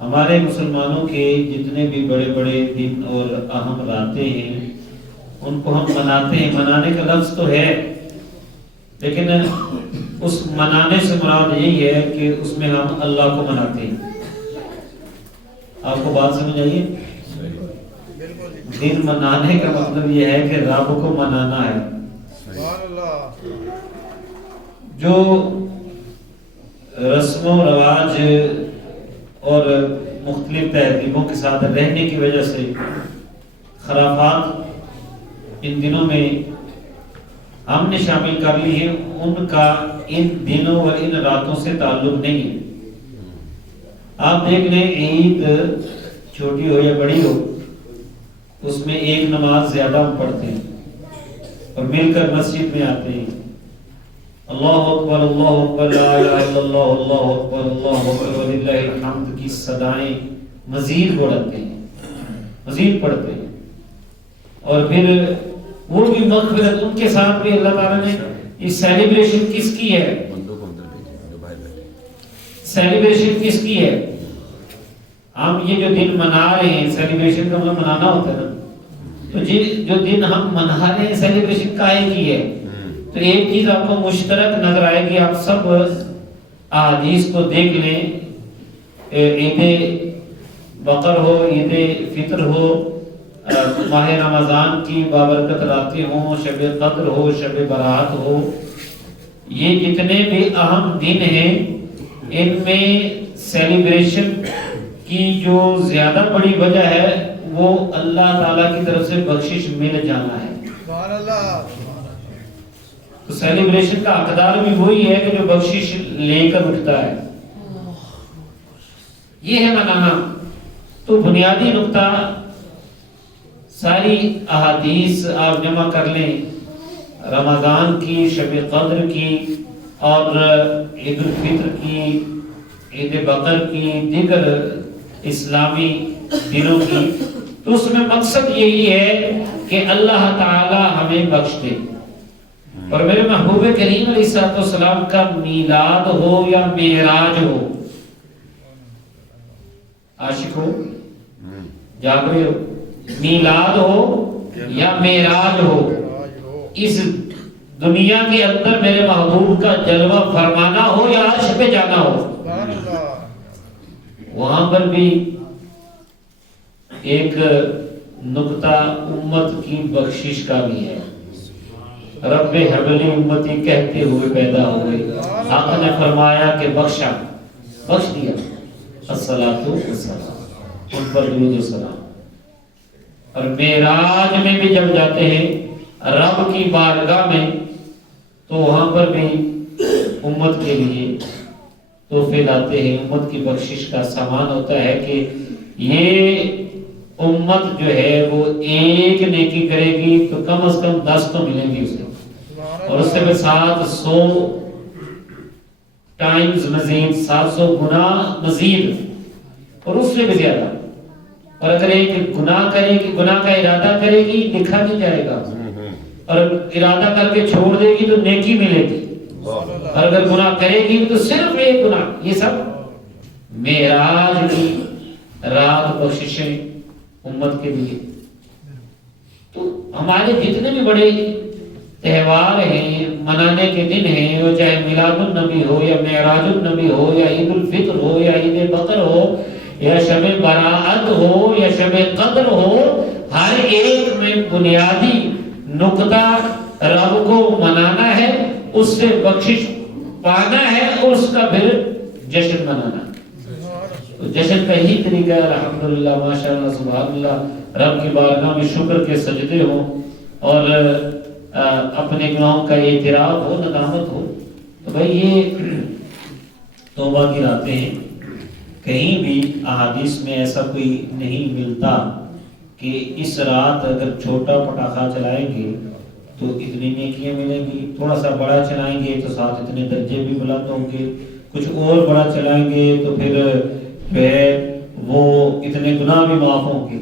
ہمارے مسلمانوں کے جتنے بھی بڑے بڑے دن اور اہم راتیں ہیں ان کو ہم مناتے ہیں. منانے کا لفظ تو ہے لیکن اس منانے سے مراد یہی ہے کہ اس میں ہم اللہ کو مناتے ہیں. آپ کو بات سمجھ آئیے؟ دن منانے کا مطلب یہ ہے کہ رب کو منانا ہے. جو رسم و رواج اور مختلف تہذیبوں کے ساتھ رہنے کی وجہ سے خرافات ان دنوں میں ہم نے شامل کر لی ہیں، ان کا ان دنوں اور ان راتوں سے تعلق نہیں ہے. آپ دیکھ لیں عید چھوٹی ہو یا بڑی ہو اس میں ایک نماز زیادہ ہم پڑھتے ہیں اور مل کر مسجد میں آتے ہیں. اللہ اکبر لا الہ الا اللہ، اللہ اکبر وللہ الحمد کی صدائیں مزید بڑھتے ہیں، مزید پڑھتے ہیں. اور پھر وہ بھی مغفرت ان کے ساتھ بھی اللہ تعالیٰ نے یہ سیلیبریشن کس کی ہے؟ سیلیبریشن کس کی ہے؟ ہم یہ جو دن منا رہے ہیں سیلیبریشن کا مطلب منانا ہوتا ہے نا، تو جو دن ہم منا رہے ہیں سیلیبریشن کائے کی ہے. تو ایک چیز آپ کو مشترک نظر آئے گی، آپ سب احادیث کو دیکھ لیں، عید بقر ہو، عید فطر ہو، ماہ رمضان کی بابرکت راتیں ہوں، شب قدر ہو، شب برات ہو، یہ جتنے بھی اہم دن ہیں ان میں سیلیبریشن کی جو زیادہ بڑی وجہ ہے وہ اللہ تعالیٰ کی طرف سے بخشش مل جانا ہے. سبحان اللہ. تو سیلیبریشن کا حقدار بھی وہی ہے کہ جو بخشش لے کر اٹھتا ہے. یہ ہے منانا. تو بنیادی نقطہ ساری احادیث آپ جمع کر لیں، رمضان کی، شب قدر کی اور عید الفطر کی، عید بقر کی، دیگر اسلامی دنوں کی، تو اس میں مقصد یہی ہے کہ اللہ تعالی ہمیں بخش دے. اور میرے محبوب کریم علیہ السلام کا میلاد ہو یا معراج ہو، عاشق ہو جاگ رہے ہو، میلاد ہو یا معراج ہو، اس دنیا کے اندر میرے محبوب کا جلوہ فرمانا ہو یا عرش پہ جانا ہو، وہاں پر بھی ایک نقطہ امت کی بخشش کا بھی ہے. رب حبلی امتی کہتے ہوئے پیدا ہوئے، حق نے فرمایا کہ بخشا، بخش دیا. الصلاۃ والسلام، ان پر درود و سلام. اور معراج میں بھی جب جاتے ہیں رب کی بارگاہ میں تو وہاں پر بھی امت کے لیے تحفے لاتے ہیں. امت کی بخشش کا سامان ہوتا ہے کہ یہ امت جو ہے وہ ایک نیکی کرے گی تو کم از کم 10 تو ملیں گی اسے، اور اس سے 700 ٹائمز مزید، 700 گنا مزید اور اس سے بھی زیادہ. اور اگر ایک گناہ کرے گی، گناہ کا ارادہ کرے گی، لکھا نہیں جائے گا، اور ارادہ کر کے چھوڑ دے گی تو نیکی ملے گی، اور اگر گناہ کرے گی تو صرف ایک گناہ. یہ سب معراج کی رات بخششیں امت کے لیے. تو ہمارے جتنے بھی بڑے تہوار ہیں، منانے کے دن ہیں، وہ چاہے میلاد النبی ہو یا معراج النبی ہو یا عید الفطر ہو یا عید بقر ہو یا شب برات ہو یا شب قدر ہو، ہر ایک میں بنیادی نقطہ رب کو منانا ہے، اس سے بخشش پانا ہے اور اس کا پھر جشن منانا. تو جشن کا ہی طریقہ ہے الحمدللہ، ماشاءاللہ، سبحان اللہ، رب کی بارگاہ میں شکر کے سجدے ہوں اور اپنے گناہوں کا اعتراف ہو، ندامت ہو. تو بھائی یہ توبہ کی راتیں ہیں. کہیں بھی احادیث میں ایسا کوئی نہیں ملتا کہ اس رات اگر چھوٹا پٹاخہ چلائیں گے تو اتنی نیکیاں ملیں گی، تھوڑا سا بڑا چلائیں گے تو ساتھ اتنے درجے بھی بلند ہوں گے، کچھ اور بڑا چلائیں گے تو پھر جو ہے وہ اتنے گناہ بھی معاف ہوں گے.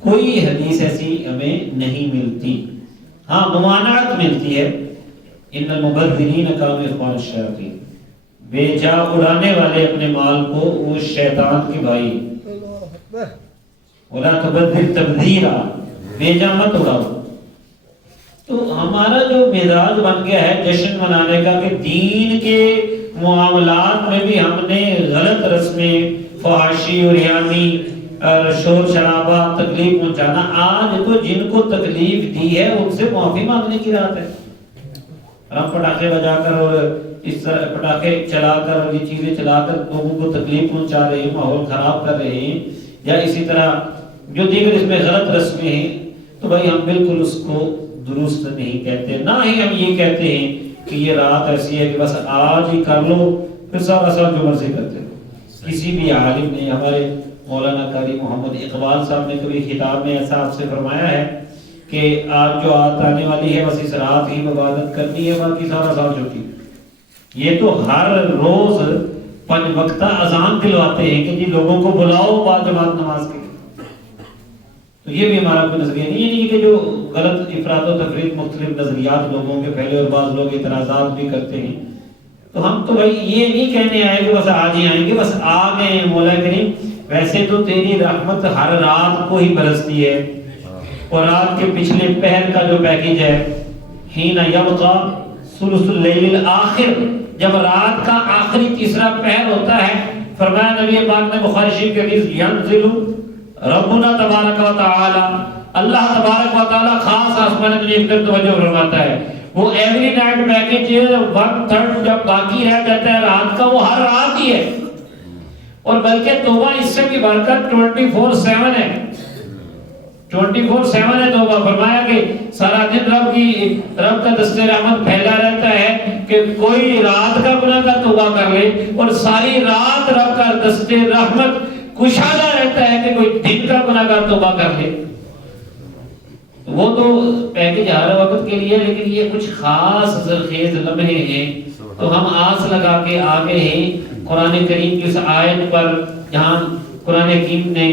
کوئی حدیث ایسی ہمیں نہیں ملتی. ہاں ممانعت ملتی ہے، ان المبذرین کانوا اخوان الشیاطین، بیجا اڑانے والے اپنے مال کو وہ شیطان کے بھائی. وَلَا تُبَذِّرْ تَبْذِيرًا، بیجا مت اڑاؤ. تو ہمارا جو مزاج بن گیا ہے جشن منانے کا کہ دین کے معاملات میں بھی ہم نے غلط رسمیں، فحاشی اور ریانی، شور شرابہ، تکلیف پہنچانا. آج تو جن کو تکلیف دی ہے ان سے معافی مانگنے کی رات ہے. ہم پٹاخے بجا کر اور اس طرح پٹاخے چلا کر اور یہ چیزیں چلا کر لوگوں کو تکلیف پہنچا رہے ہیں، ماحول خراب کر رہے ہیں، یا اسی طرح جو دیگر اس میں غلط رسمیں ہیں، تو بھائی ہم بالکل اس کو درست نہیں کہتے. نہ ہی ہم یہ کہتے ہیں کہ یہ رات ایسی ہے کہ بس آج ہی کر لو پھر سارا سال جو مرضی کرتے ہو. کسی بھی عالم نے، ہمارے مولانا قاری محمد اقبال صاحب نے کبھی خطاب میں ایسا آپ سے فرمایا ہے کہ آج جو آت آنے والی ہے بس اس رات ہی عبادت کرنی ہے، باقی سارا سال چھٹی. یہ تو ہر روز 5 وقتہ اذان دلواتے ہیں کہ جی لوگوں کو بلاؤ بعد جماعت نماز کے. تو یہ بھی ہمارا کوئی نظریہ نہیں ہے. نہیں کہ جو غلط افراد و تفرید، مختلف نظریات لوگوں کے پھیلے اور بعض لوگ اعتراضات بھی کرتے ہیں. تو ہم تو بھائی یہ نہیں کہنے آئے کہ بس آج ہی آئیں گے، بس آ گئے ہیں مولا کریم. ویسے تو تیری رحمت ہر رات کو ہی برستی ہے، اور رات کے پچھلے پہر کا جو پیکج ہے، حین یبقی ثلث اللیل الآخر، جب رات کا آخری تیسرا پہر ہوتا ہے، فرمایا نبی پاک نے بخاری شریف کی حدیث، ینزل ربنا تبارک و تعالی، اللہ تبارک و تعالی خاص آسمان زمین پر توجہ فرماتا ہے. وہ ایوری نائٹ پیکج 1/3 جب باقی رہ جاتا ہے رات کا، وہ ہر رات ہی ہے. اور بلکہ توبہ اس سے بھی بڑھ کر 24/7 ہے. 24/7 ہے توبہ. فرمایا کہ سارا دن رب کا دست رحمت پھیلا رہتا ہے کہ کوئی رات کا گناہ کا توبہ کر لے، اور ساری رات رب کا دست رحمت کشادہ رہتا ہے کہ کوئی دن کا گناہ کا توبہ کر لے. وہ تو پیکج ہر وقت کے لیے، لیکن یہ کچھ خاص زرخیز لمحے ہیں. تو ہم آس لگا کے آگے ہیں قرآن کریم کی اس آیت پر، جہاں قرآن حکیم نے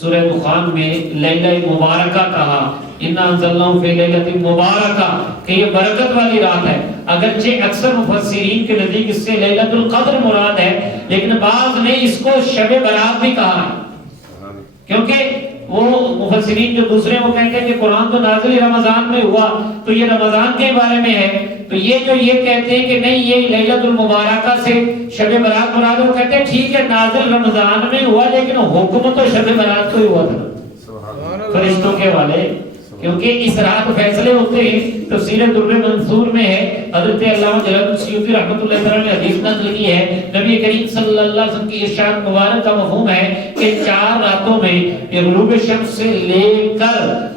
سورہ دخان میں لیلہ مبارکہ کہا، اِنَّا أَنزَلْنَاهُ فِي لَيْلَةٍ مُبَارَكَةٍ، کہ یہ برکت والی رات ہے. اگرچہ اکثر مفسرین کے نزدیک اس سے لیلۃ القدر مراد ہے، لیکن بعض نے اس کو شب برات بھی کہا ہے. کیونکہ وہ مفسرین جو دوسرے وہ کہتے ہیں کہ قرآن تو نازل رمضان میں ہوا، تو یہ رمضان کے بارے میں ہے. تو یہ جو یہ کہتے ہیں کہ نہیں یہ لیلۃ المبارکہ سے شب برات مراد، وہ کہتے ہیں ٹھیک ہے نازل رمضان میں ہوا، لیکن حکم تو شب برات کو ہی ہوا تھا فرشتوں کے والے. کیونکہ اس رات فیصلے ہوتے ہیں. تفسیر در منصور میں ہے، حضرت علامہ جلال السیوطی رحمۃ اللہ تعالی نے حدیث نقل کی ہے، نبی کریم صلی اللہ علیہ وسلم کی ارشاد مبارک کا مفہوم ہے کہ 4 راتوں میں غروب شمس سے لے کر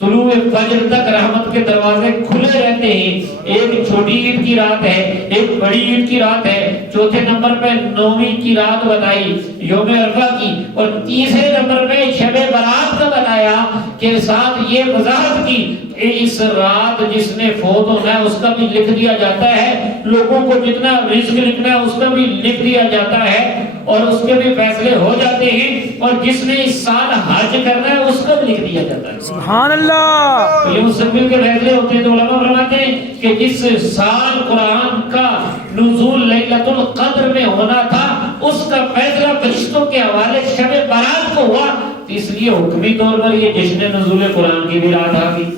طلوع فجر تک رحمت کے دروازے کھلے رہتے ہیں. ایک چھوٹی عید کی رات ہے، ایک بڑی عید کی رات ہے. چوتھے نمبر پہ 9ویں کی رات بتائی یوم عرفہ کی، اور تیسرے نمبر پہ شب برات کا بتایا کہ ساتھ یہ وضاحت کی کہ اس رات جس نے فوت ہونا ہے اس کا بھی لکھ دیا جاتا ہے، لوگوں کو جتنا رزق لکھنا ہے اس کا بھی لکھ دیا جاتا ہے، اور اس کے بھی فیصلے ہو جاتے ہیں، اور جس نے اس سال حج کرنا ہے اس کا بھی لکھ دیا جاتا ہے. سبحان اللہ. تو یہ مستقبل کے فیصلے ہوتے ہیں. تو علماء فرماتے ہیں کہ جس سال قرآن کا نزول لیلۃ القدر میں ہونا تھا، اس کا فیصلہ فرشتوں کے حوالے شب برات کو ہوا، تو اس لیے حکمی طور پر یہ جشن نزول قرآن کی بھی رات آ گئی.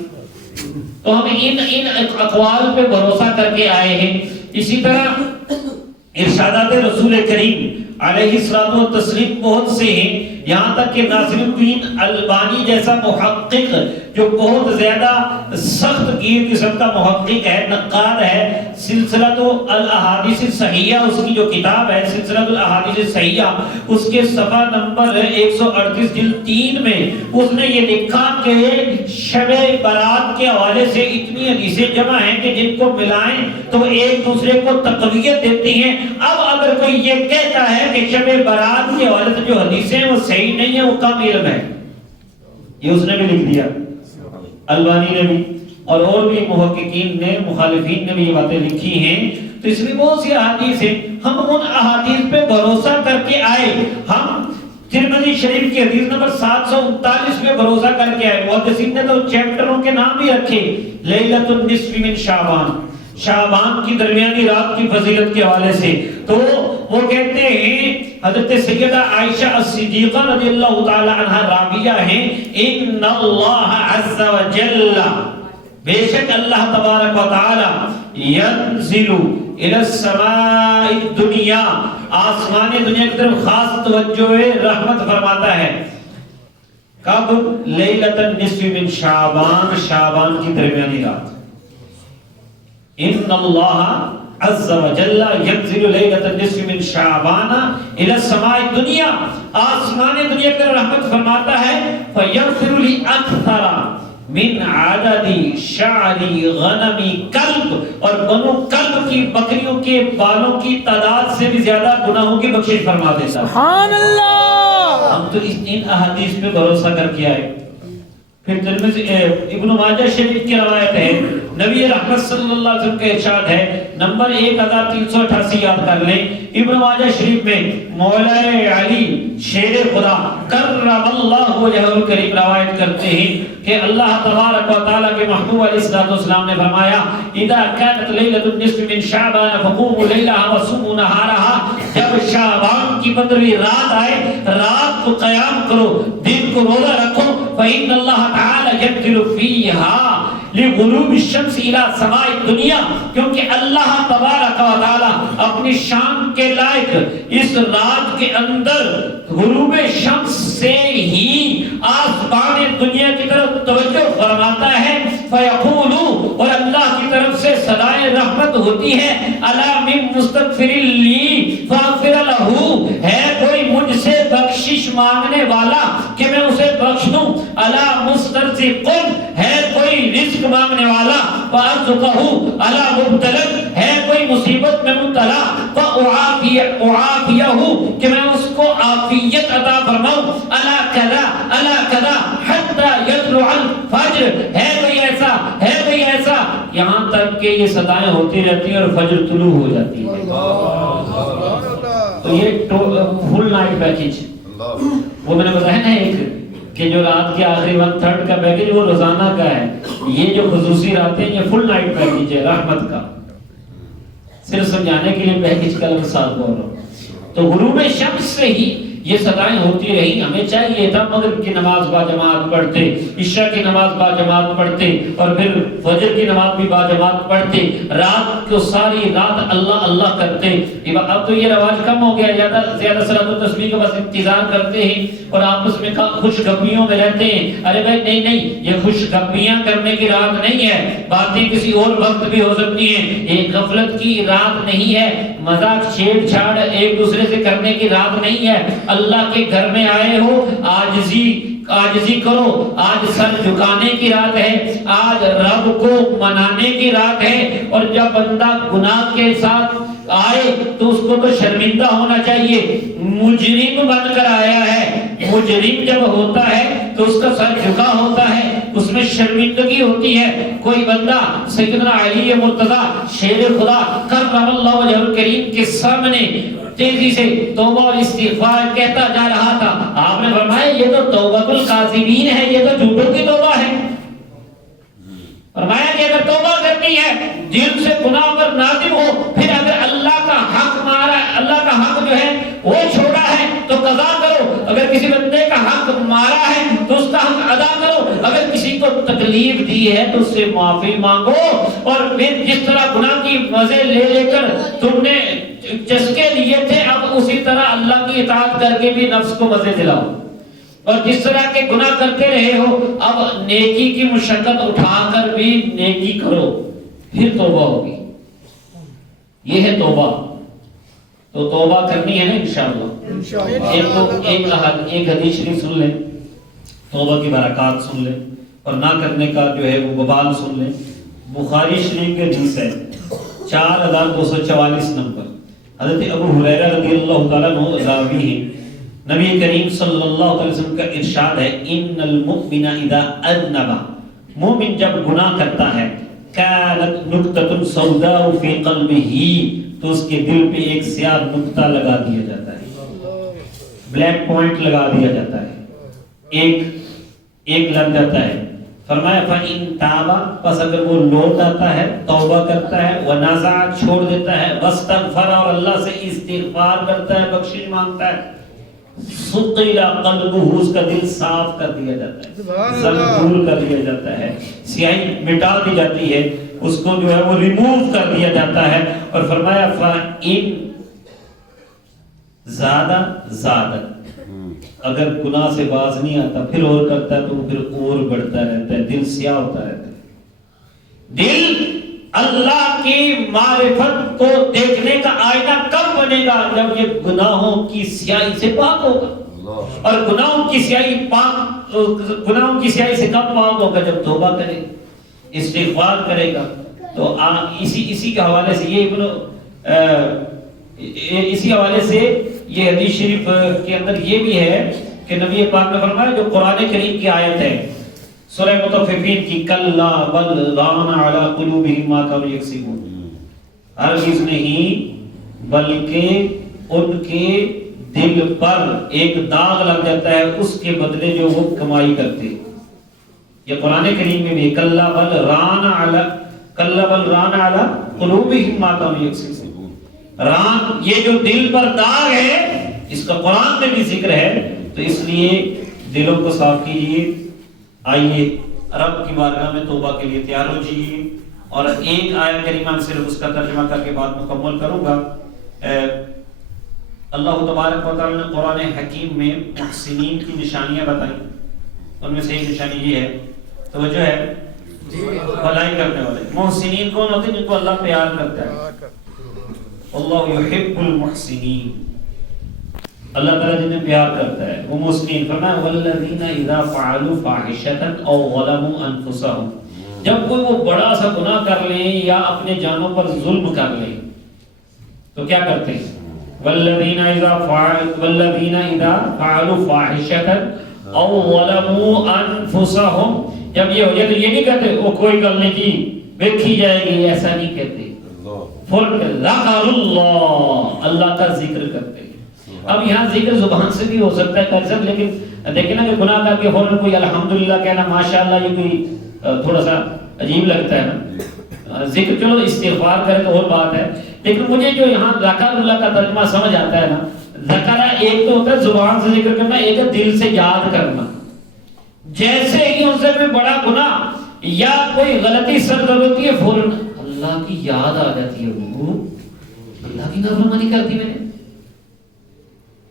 تو ہم ان اقوال پہ بھروسہ کر کے آئے ہیں. اسی طرح ارشادات رسول کریم علیہ الصلوۃ والتسلیم بہت سے ہیں، یہاں تک کہ ناصر الدین البانی جیسا محقق جو بہت زیادہ سخت گیر قسم کا محقق ہے، نقاد ہے، سلسلۃ الاحادیث الصحیحہ اس کی جو کتاب ہے سلسلۃ الاحادیث الصحیحہ، اس کے صفحہ نمبر 138 جلد 3 میں اس نے یہ لکھا کہ شب برات کے حوالے سے اتنی حدیثیں جمع ہیں کہ جن کو ملائیں تو ایک دوسرے کو تقویت دیتی ہیں. اب اگر کوئی یہ کہتا ہے کہ شب برات کے حوالے سے جو حدیثیں ہیں وہ صحیح نہیں ہے، وہ کم علم ہے. یہ اس نے بھی لکھ دیا، البانی نے بھی، اور بھی محققین نے، مخالفین نے بھی یہ باتیں لکھی ہیں. تو اس میں بہت سی احادیث ہیں. ہم ان احادیث پہ بھروسہ کر کے آئے. ہم ترمذی شریف کی حدیث نمبر 739 پہ بھروسہ کر کے آئے. محدثین نے تو چیپٹروں کے نام بھی رکھے، لیلۃ النصف من شعبان، شعبان کی درمیانی رات کی فضیلت کے حوالے سے. تو وہ کہتے ہیں حضرت سیدہ عائشہ الصدیقہ رضی اللہ تعالی عنہ راویہ ہیں ان اللہ عز وجل بے شک اللہ تبارک و تعالی ینزل الی السماء الدنیا آسمان دنیا کی طرف خاص توجہ رحمت فرماتا ہے کب لیلۃ النصف من شعبان شعبان کی درمیانی رات ان اللہ عز وجل ینزل لیلۃ النصف من شعبان الی السماء الدنیا آسمان دنیا کی طرف رحمت فرماتا ہے فیغفر لی اکثر من عدد شعری غنمی کلب اور بنو کلب کی بکریوں کے بالوں کی تعداد سے بھی زیادہ گناہوں کی بخشش فرما دیتا ہے سبحان اللہ. ہم تو ان احادیث پہ بھروسہ کر کے آئے. پھر ترمذی ابن ماجہ شریف کی روایت ہے نبی رحمت صلی اللہ علیہ وسلم کا ارشاد ہے نمبر 1388 یاد کر لیں ابن ماجہ شریف میں مولا علی شیر خدا کرم اللہ وجہہ الکریم روایت کرتے ہیں کہ اللہ تبارک و تعالیٰ کے محبوب علیہ السلام نے فرمایا اذا كانت لیلۃ النصف من شعبان فقوموا لیلہا وصوموا نہارہا جب شعبان کی 15ویں رات آئے رات کو قیام کرو دن کو روزہ رکھو فإن اللہ تعالی ينزل فیہا لغروب الشمس الى سماء الدنیا کیونکہ اللہ تبارک و تعالی اپنی شان کے لائق اس رات کے اندر غروب شمس سے ہی آسمان دنیا کی طرف توجہ فرماتا ہے فیقول اور اللہ کی طرف سے صدائے رحمت ہوتی ہے الا من مستغفر لی فاغفر لہ ہے کوئی مجھ سے بخشش مانگنے والا کہ میں اسے بخش دوں الا مسترزق ہے کوئی رزق مانگنے والا فارزقہ الا مبتلا ہے کوئی مصیبت میں مبتلا فاعافیہ کہ میں اس کو عافیت عطا فرماؤں الا کذا حتی یطلع الفجر ہے کوئی ایسا یہاں تک کہ یہ صدائیں ہوتی رہتی ہیں اور فجر طلوع ہو جاتی ہے. تو یہ فل نائٹ پیکج وہ میں نے بتایا نا ایک کہ جو رات کے آخری 1/3 کا پیکج وہ روزانہ کا ہے یہ جو خصوصی راتیں یہ فل نائٹ پیکج ہے رحمت کا صرف سمجھانے کے لیے پیکج کا لفظ ساتھ بول رہا ہوں. تو غروب شمس سے ہی یہ صدائیں ہوتی رہی ہمیں چاہیے تھا مغرب کی نماز با جماعت پڑھتے عشاء کی نماز با جماعت پڑھتے اور پھر فجر کی نماز بھی با جماعت پڑھتے رات کو ساری رات اللہ اللہ کرتے. اب تو یہ رواج کم ہو گیا زیادہ صلاۃ و تسبیح کا بس انتظار کرتے ہیں اور آپس میں خوش گپیوں میں رہتے ہیں. ارے بھائی نہیں یہ خوش گپیاں کرنے کی رات نہیں ہے باتیں کسی اور وقت بھی ہو سکتی ہیں ایک غفلت کی رات نہیں ہے مذاق چھیڑ چھاڑ ایک دوسرے سے کرنے کی رات نہیں ہے. اللہ کے گھر میں آئے ہو آجزی کرو آج سر جھکانے کی رات ہے آج رب کو منانے کی رات ہے. اور جب بندہ گناہ کے ساتھ آئے تو اس کو تو شرمندہ ہونا چاہیے مجرم بن کر آیا ہے مجرم جب ہوتا ہے تو اس کا سر جھکا ہوتا ہے اس میں شرمندگی ہوتی ہے. کوئی بندہ سیدنا علی مرتضیٰ شیر خدا کرم اللہ وجہہ الکریم کے سامنے تیزی سے توبہ اور استغفار کہتا جا رہا تھا آپ نے فرمایا یہ تو توبۃ الکاذبین ہے یہ تو جھوٹوں کی توبہ ہے. فرمایا کہ اگر توبہ کرنی ہے دل سے گناہ پر نادم ہو پھر اگر اللہ کا حق مارا اللہ کا حق جو ہے وہ چھوڑا ہے تو قضا کرو اگر کسی بندے کا حق مارا ہے تو اس کا حق ادا کرو اگر کسی کو تکلیف دی ہے تو اس سے معافی مانگو اور پھر جس طرح گناہ کی مزے لے لے کر تم نے چسکے لیے تھے اب اسی طرح اللہ کی اطاعت کر کے بھی نفس کو مزے دلاؤ اور جس طرح کے گناہ کرتے رہے ہو اب نیکی کی مشقت اٹھا کر بھی نیکی کرو پھر توبہ ہوگی. یہ ہے توبہ. تو توبہ کرنی ہے نا انشاءاللہ. ایک حدیث شریف سن لیں توبہ کی برکات سن لیں اور نہ کرنے کا جو ہے وہ وبال سن لیں. بخاری شریف کے حدیث ہے 4244 نمبر حضرت ابو ہریرہ رضی اللہ تعالیٰ عنہ راوی ہیں نبی کریم صلی اللہ علیہ وسلم کا ارشاد ہے ان المؤمن اذا اذنب مومن جب گناہ کرتا ہے كانت نقطة سوداء في قلبه تو اس کے دل پہ ایک سیاہ نقطہ لگا دیا جاتا ہے بلیک پوائنٹ لگا دیا جاتا ہے ایک لگ جاتا ہے فرمایا فَإِن تَابَ، پس اگر وہ لوٹ آتا ہے، توبہ کرتا ہے، وَنَزَعَ، چھوڑ دیتا ہے، وَاسْتَغْفَرَ، اور اللہ سے استغفار کرتا ہے، بخشش مانگتا ہے، سُقِلَ قَلْبُهُ، اس کا دل صاف کر دیا جاتا ہے، زنگ دور کر دیا جاتا ہے، سیاہی مٹا دی جاتی ہے، اس کو جو ہے وہ ریموو کر دیا جاتا ہے. اور فرمایا فَإِن زَادَ، اگر گناہ سے باز نہیں آتا پھر اور کرتا ہے تو وہ پھر اور بڑھتا رہتا ہے، دل سیاہ ہوتا رہتا ہے. دل اللہ کی معرفت کو دیکھنے کا آئینہ کب بنے گا؟ جب یہ گناہوں کی سیاہی سے پاک ہوگا. اور گناہوں کی سیاہی سے کب پاک ہوگا؟ جب توبہ کرے، استغفار کرے گا. تو اسی کے حوالے سے اسی حوالے سے یہ حدیث شریف کے اندر یہ بھی ہے کہ نبی پاک نے فرمایا، جو قرآن کریم کی آیت ہے سورہ مطففین کی، کلا بل ران علی قلوبہم ما کانوا یکسبون، ہرگز نہیں بلکہ ان کے دل پر ایک داغ لگ جاتا ہے اس کے بدلے جو وہ کمائی کرتے. یہ قرآن کریم میں بھی کلا بل ران علی قلوبہم ما کانوا یکسبون. ران، یہ جو دل پر داغ ہے، اس کا قرآن میں بھی ذکر ہے. تو اس لیے دلوں کو صاف کیجیے. آئیے رب کی بارگاہ میں توبہ کے لیے تیار ہو جائیے. اور ایک آیت کریمہ میں صرف اس کا ترجمہ کر کے بات مکمل کروں گا. اللہ تبارک و تعالی نے قرآن حکیم میں محسنین کی نشانیاں بتائیں. ان میں سے ایک نشانی یہ ہے، توجہ ہے، بھلائی کرنے والے. محسنین کون ہوتے ہیں؟ جن کو اللہ پیار کرتا ہے. اللہ یحب المحسنین، اللہ تعالیٰ جنہیں پیار کرتا ہے وہ محسنین. فرمایا والذین اذا فعلوا فاحشۃ او ظلموا انفسهم، جب کوئی وہ بڑا سا گناہ کر لیں یا اپنے جانوں پر ظلم کر لیں تو کیا کرتے ہیں؟ والذین اذا فعلوا فاحشۃ او ظلموا انفسهم، جب یہ ہو جائے تو یہ نہیں کہتے وہ کوئی گل نہیں کی دیکھی جائے گی، ایسا نہیں کہتے. ذکر اللہ کا ذکر کرتے ہیں. اب یہاں ذکر زبان سے بھی ہو سکتا ہے کر سکتے، لیکن دیکھیں نا کہ گناہ کر کے فوراً کوئی الحمدللہ کہنا، ماشاءاللہ، یہ کوئی تھوڑا سا عجیب لگتا ہے نا. ذکر چلو استغفار کرے تو اور بات ہے، لیکن مجھے جو یہاں ذکر اللہ کا ترجمہ سمجھ آتا ہے نا، ذکر ایک تو ہوتا ہے زبان سے ذکر کرنا، ایک ہے دل سے یاد کرنا. جیسے ہی ان سے کوئی بڑا گناہ یا کوئی غلطی سرزد ہوتی ہے فوراً اللہ کی یاد آ جاتی ہے، اللہ کی نافرمانی کر دی میں نے.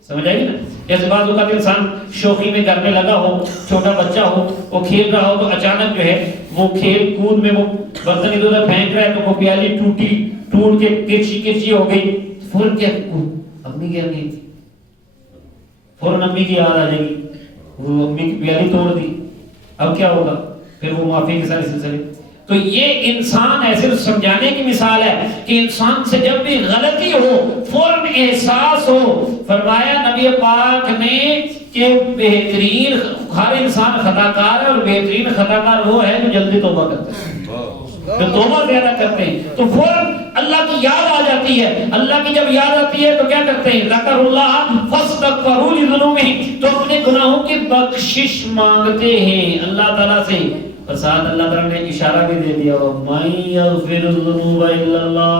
سمجھ آئی نا؟ جیسے بعض اوقات انسان شوخی میں کرنے لگا ہو، چھوٹا بچہ ہو، وہ کھیل رہا ہو تو اچانک جو ہے وہ کھیل کود میں وہ برتن ادھر ادھر پھینک رہا ہے تو وہ پیالی ٹوٹ کے کرچی ہو گئی، فوراً کیا امی کیا گئی، فوراً امی کی یاد آ جائے گی، وہ امی کی پیالی توڑ دی. اب کیا ہوگا؟ پھر وہ معافی کے سارے سلسلے. تو یہ انسان ہے، صرف سمجھانے کی مثال ہے کہ انسان سے جب بھی غلطی ہو فوراً احساس ہو. فرمایا نبی پاک نے کہ بہترین، ہر انسان خطا کار ہے اور بہترین خطا کار وہ ہے جو جلدی توبہ کرتا ہے، جو توبہ زیادہ کرتے ہیں. تو فوراً اللہ کی یاد آ جاتی ہے. اللہ کی جب یاد آتی ہے تو کیا کرتے ہیں؟ ذکر اللہ فاستغفروا لذنوبہم، تو اپنے گناہوں کی بخشش مانگتے ہیں اللہ تعالیٰ سے. اور ساتھ اللہ تعالیٰ نے اشارہ بھی دے دیا، مَن یغفر الذنوب الا اللہ،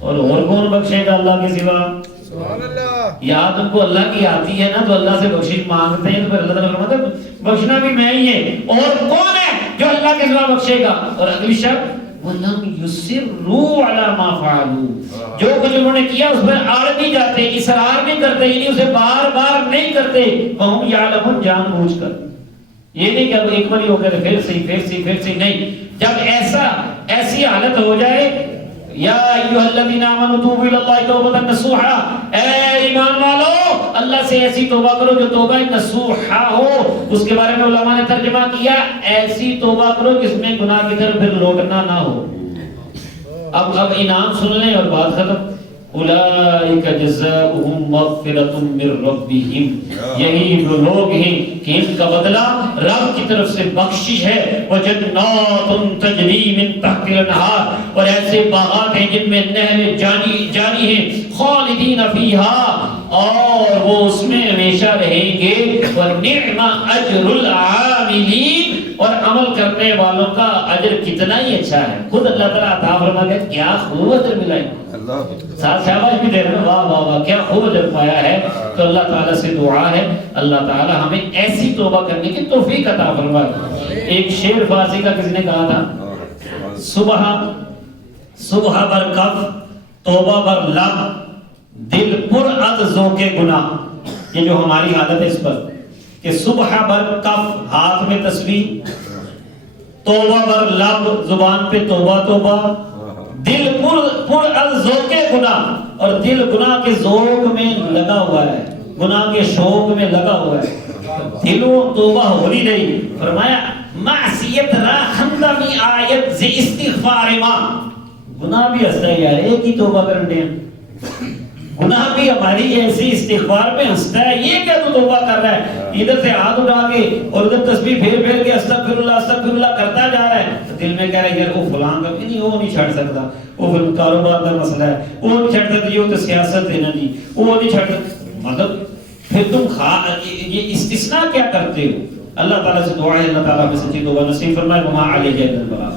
اور کون بخشے گا اللہ کے سوا؟ سبحان اللہ. یاد ان کو اللہ کی آتی ہے نا تو اللہ سے بخشش مانگتے ہیں، تو پھر اللہ تعالیٰ فرماتا ہے بخشنا بھی میں ہی ہے، اور کون ہے جو اللہ کے سوا بخشے گا؟ اور اگلی شرط وَلَمْ يُصِرُّوا عَلَى مَا فَعَلُوا، جو کچھ انہوں نے کیا اس پر اڑ نہیں جاتے، اصرار نہیں کرتے، یعنی اسے بار بار نہیں کرتے. وَهُمْ يَعْلَمُونَ، جان بوجھ کر. یہ نہیں کہ اب ایک بار ہو گئے پھر سے نہیں. جب ایسی حالت ہو جائے، یا ایھا الذین آمنوا توبوا الی اللہ توبۃ نصوحا، اے ایمان والو اللہ سے ایسی توبہ کرو جو توبہ نصوحا ہو. اس کے بارے میں علماء نے ترجمہ کیا ایسی توبہ کرو جس میں گناہ کی طرف پھر لوٹنا نہ ہو. اب انعام سن لیں اور بات ختم. اولئک جزاؤہم مغفرۃ من ربہم، یہی وہ لوگ ہیں کہ ان کا بدلہ رب کی طرف سے بخشش ہے. وجنات تجری من تحت الانہار، اور ایسے باغات ہیں جن میں نہریں جاری ہیں. خالدین فیہا، اور وہ اس میں ہمیشہ رہیں گے. ونعم اجر العاملین، اور عمل کرنے والوں کا اجر کتنا ہی اچھا ہے. خود اللہ تعالیٰ عطا فرماتے ہیں کیا خوب اجر ملا ہے. ساتھ شاباش بھی دے رہے ہیں واہ واہ واہ کیا خوب اجر پایا ہے. تو اللہ تعالیٰ سے دعا ہے اللہ تعالیٰ ہمیں ایسی توبہ کرنے کی توفیق عطا فرمائے. ایک شعر فارسی کا کسی نے کہا تھا صبح بر کف توبہ بر لب دل پر از ذوق گناہ. یہ جو ہماری حالت ہے اس پر کہ صبح بر کف ہاتھ میں تسبیح توبہ بر لب زبان پہ توبہ توبہ دل پر از ذوق گناہ اور دل گناہ کے ذوق میں لگا ہوا ہے گناہ کے شوق میں لگا ہوا ہے. دلوں توبہ ہو ہی نہیں. فرمایا معصیت را خندہ می آیت سے استغفار ماں. گناہ بھی ہنستا ہے یار ایک ہی توبہ کرنے ہیں. گناہ بھی ہماری ایسی استغفار میں ہنستا ہے. یہ کیا تو توبہ کر رہا ہے ادھر سے ہاتھ اٹھا کے اور ادھر تسبیح پھیر کے استغفر اللہ کرتا جا رہا ہے. دل میں کہہ رہا ہے یار وہ فلاں کا نہیں وہ نہیں چھڑ سکتا وہ پھر کاروبار کا مسئلہ ہے وہ نہیں چھڑ سکتا یہ تو سیاست ہے نا جی وہ نہیں چھڑ سکتا. مطلب پھر تم یہ استثناء کیا کرتے ہو. اللہ تعالیٰ سے دعا ہے اللہ تعالیٰ ہمیں سچی توبہ نصیب فرمائے. وما علیہ البلاغ.